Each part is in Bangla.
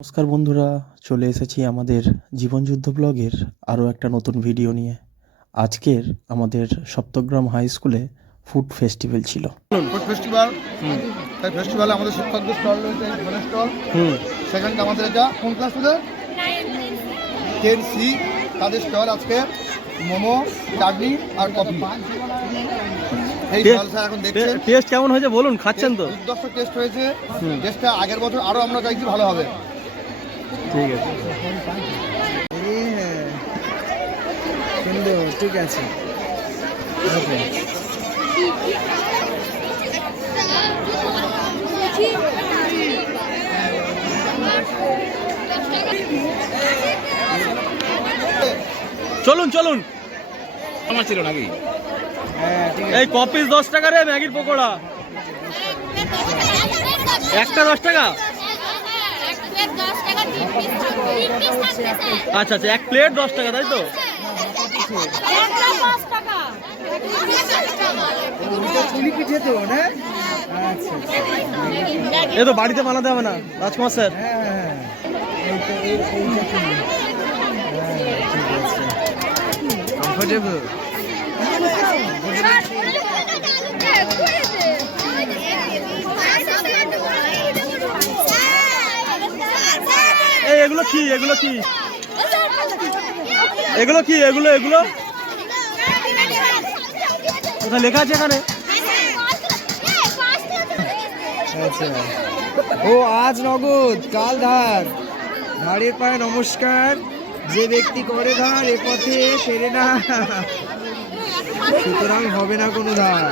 নমস্কার বন্ধুরা চলে এসেছি আমাদের জীবনযুদ্ধ ব্লগের আরও একটা নতুন ভিডিও নিয়ে। আজকের আমাদের সপ্তগ্রাম হাই স্কুলে ফুড ফেস্টিভ্যাল ছিল। Food festival. তাই ফেস্টিভ্যালে আমাদের শিক্ষকদের স্টল রয়েছে মানে স্টল। হুম। সেখানটা আমাদের এটা কোন ক্লাস তোদের? টেন সি তাদের স্টল আজকে। মোমো চাটনি আর কফি। এই এখন দেখছেন। টেস্ট কেমন হয়েছে বলুন খাচ্ছেন তো। দুর্দর্শ টেস্ট হয়েছে। টেস্টটা আগের বছর আরও আমরা চাইছি ভালো হবে। ঠিক আছে। সুন্দর ঠিক আছে ওকে চলুন চলুন। আমার ছিল নাকি? এই কপিস দশ টাকা রে ম্যাগির পকোড়া। একটা দশ টাকা? আচ্ছা আচ্ছা এক প্লেট দশ টাকা তাই তো? আচ্ছা আচ্ছা। এ তো বাড়িতে বানাতে হবে না রাজকুমার স্যার। হ্যাঁ হ্যাঁ হ্যাঁ। কমফোর্টেবল এগুলো কি? এগুলো কি? এগুলো কি? এগুলো এগুলো? কোথায় লেখা আছে এখানে? আচ্ছা। ও, আজ নগদ, কাল ধার। ধারের পায়ে নমস্কার। যে ব্যক্তি করে ধার, এ পথে ফেরে না। সুতরাং হবে না কোনো ধার।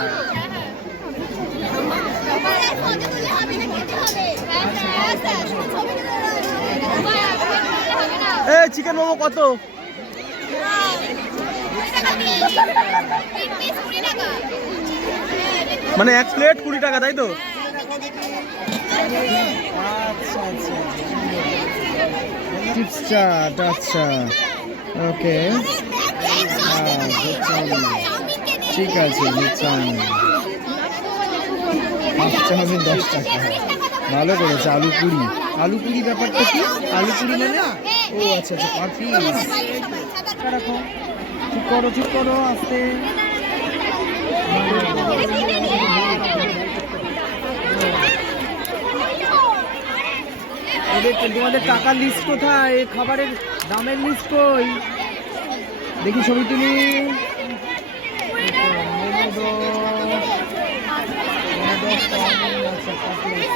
চিকেন মোমো কত? মানে এক প্লেট কুড়ি টাকা, তাই তো? আচ্ছা আচ্ছা আচ্ছা। ওকে। ঠিক আছে দশ টাকা। ভালো করেছে, আলু পুরি। আলু পুরি ব্যাপারটা কি? আলু পুরি মানে? ও আচ্ছা আচ্ছা পার পিস রাখো ঠিক করো। ঠিক করো আস্তে। তোমাদের টাকার লিস্ট কোথায়? খাবারের দামের লিস্ট কই? দেখি ছবি তুলি এই তো, মোমো দশ, মোমো দশ চাউমিন, আচ্ছা, পাঁচ প্লেট,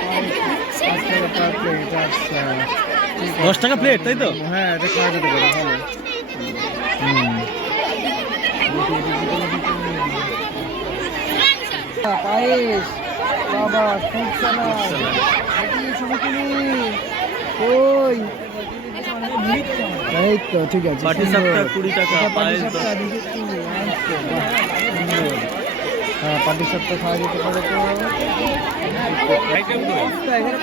পাঁচ টাকা পার প্লেট, আচ্ছা, ঠিক আছে। দশ টাকা প্লেট তাই তো? হ্যাঁ এটা খাওয়া যেতে পারে ভালো পায়েস বাবা কই এই তো ঠিক আছে বাটি সুন্দর। কুড়ি টাকা, পায়েস পাটি সাপটা খাওয়া যেতে পারে তো পাস্তা, এখানে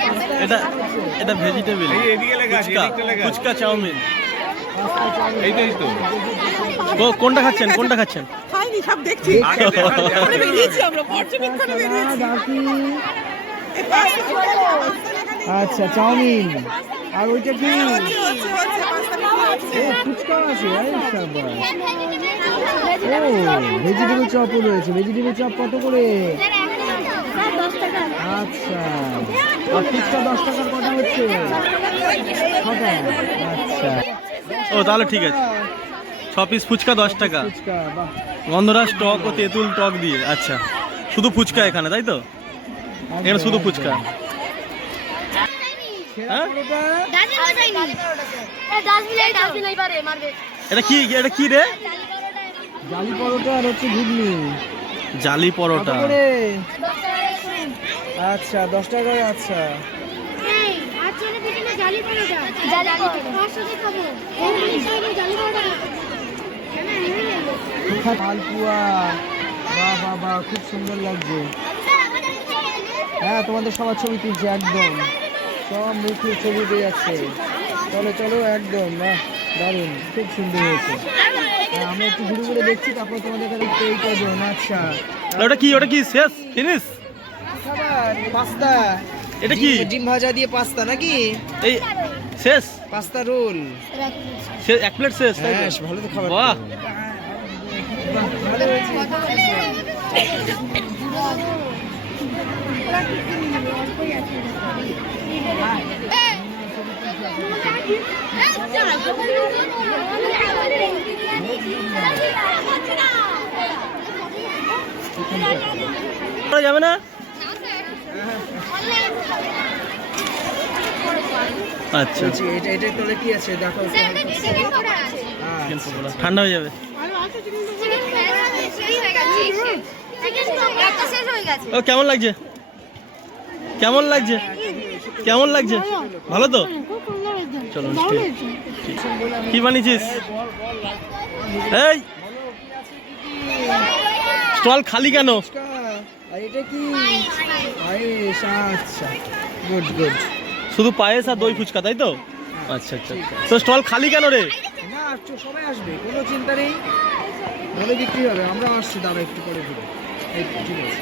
পাস্তা এটা ভেজিটেবল ফুচকা চাউমিন এইটাই তো কোনটা খাচ্ছেন কোনটা খাচ্ছেন খাইনি সব দেখছি আমরা পর্যবেক্ষণে আচ্ছা চাউমিন আর ওইটা কি ফুচকা আছে ও ভেজিটেবল চপও রয়েছে। ভেজিটেবল চপ কত করে? আচ্ছা। আর ফুচকা দশ টাকার কটা হচ্ছে? কটা আচ্ছা। ও তাহলে ঠিক আছে। ছ পিস ফুচকা দশ টাকা। গন্ধরাজ টক ও তেঁতুল টক দিয়ে। আচ্ছা। শুধু ফুচকা এখানে তাই তো? এখানে শুধু ফুচকা। হ্যাঁ? এটা কি এটা কি রে? জালি পরোটা আর হচ্ছে ঘুগনি। জালি পরোটা। করে? আচ্ছা দশ টাকায় আচ্ছা। মালপুয়া বাহ বাহ বাহ খুব সুন্দর লাগছে। হ্যাঁ তোমাদের সবার ছবি তুলছে একদম। সব মুখে ছবি উঠে যাচ্ছে। চলো চলো একদম। বাহ দারুণ। খুব সুন্দর হয়েছে। হ্যাঁ, আমরা একটু ঘুরে ঘুরে দেখছি তারপর তোমাদের কাছে এই করবেন আচ্ছা। ওটা কি? ওটা কি? শেষ? ফিনিশ খাবার পাস্তা। এটা কি? ডিম ভাজা দিয়ে পাস্তা নাকি? এই শেষ? Pasta roll. শেষ এক প্লেট শেষ তাই হ্যাঁ ভালো তো খাবার। বাহ। বাহ, ভালো হয়েছে করা যাবে না? আচ্ছা। এটা তলে কি আছে? দেখো। একটু হালকা। আচ্ছা। ঠান্ডা হয়ে যাবে। ও কেমন লাগছে? কেমন লাগছে? কেমন লাগছে? ভালো তো? চলো কি বানিয়েছিস? এই! স্টল খালি কেন? এটা কি? আচ্ছা গুড গুড শুধু পায়েস আর দই ফুচকা তাই তো? আচ্ছা আচ্ছা। তো স্টল খালি কেন রে? না সবাই আসবে কোনো চিন্তা নেই। বিক্রি হবে আমরা আসছি দাঁড়া একটু পরে ঠিক আছে।